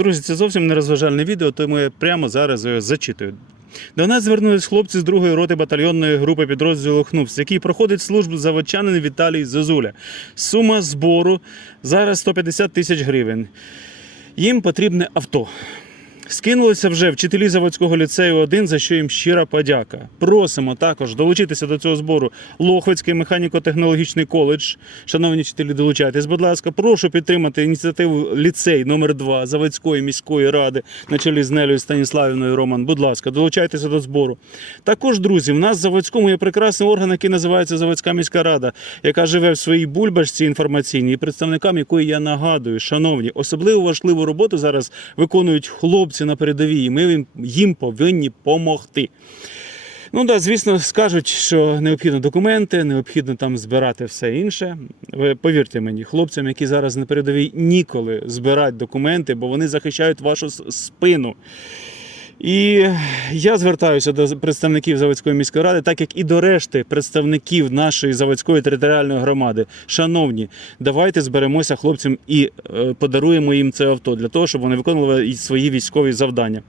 Друзі, це зовсім не розважальне відео, тому я прямо зараз його зачитую. До нас звернулись хлопці з другої роти батальйонної групи підрозділу ХНУПС, який проходить службу заводчанин Віталій Зозуля. Сума збору зараз 150 тисяч гривень. Їм потрібне авто. Скинулися вже вчителі заводського ліцею 1, за що їм щира подяка. Просимо також долучитися до цього збору Лохвицький механіко-технологічний коледж. Шановні вчителі, долучайтесь, будь ласка, прошу підтримати ініціативу ліцей номер 2 Заводської міської ради на чолі з Нелею Станіславівною Роман. Будь ласка, долучайтеся до збору. Також, друзі, в нас в Заводському є прекрасний орган, який називається Заводська міська рада, яка живе в своїй бульбашці інформаційній, представникам якої я нагадую, шановні, особливо важливу роботу зараз виконують хлопці на передовій. і Ми їм- повинні допомогти. Ну да, звісно, скажуть, що необхідно документи, необхідно там збирати все інше. Ви повірте мені, хлопцям, які зараз на передовій, ніколи збирати документи, бо вони захищають вашу спину. І я звертаюся до представників Заводської міської ради, так як і до решти представників нашої заводської територіальної громади. Шановні, давайте зберемося хлопцям і е, подаруємо їм це авто для того, щоб вони виконували свої військові завдання.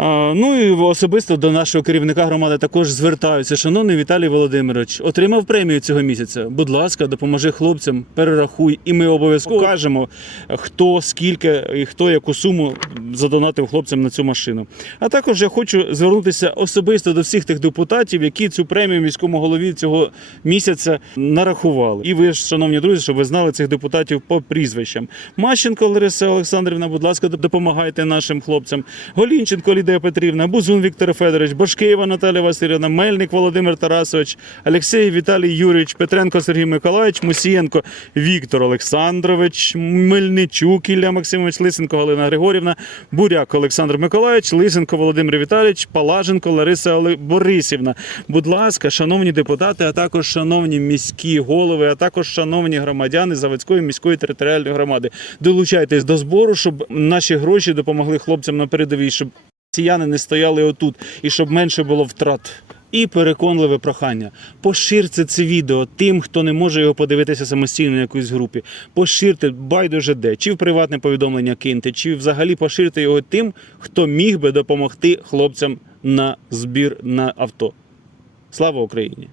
А, Ну і особисто до нашого керівника громади також звертаюся. Шановний Віталій Володимирович, отримав премію цього місяця. Будь ласка, допоможи хлопцям, перерахуй, і ми обов'язково покажемо, хто скільки і хто яку суму задонатив хлопцям на цю машину. А також я хочу звернутися особисто до всіх тих депутатів, які цю премію міському голові цього місяця нарахували. І ви ж, шановні друзі, щоб ви знали цих депутатів по прізвищам. Мащенко Лариса Олександрівна, будь ласка, допомагайте нашим хлопцям. Голінченко Лідія Петрівна, Бузун Віктор Федорович, Башкеєва Наталія Васильівна, Мельник Володимир Тарасович, Олексій Віталій Юрійович, Петренко Сергій Миколаївич, Мусієнко Віктор Олександрович, Мельничук Ілля Максимович, Лисенко Галина Григорівна, Буряк Олександр Миколаївич, Лисенко Володимир Віталійович, Палаженко Лариса Борисівна. Будь ласка, шановні депутати, а також шановні міські голови, а також шановні громадяни Заводської міської територіальної громади. Долучайтесь до збору, щоб наші гроші допомогли хлопцям на передовій, щоб ціяни не стояли отут і щоб менше було втрат. І переконливе прохання. Поширте це відео тим, хто не може його подивитися самостійно на якоїсь групі. Поширте байдуже де, чи в приватне повідомлення киньте, чи взагалі поширте його тим, хто міг би допомогти хлопцям на збір на авто. Слава Україні!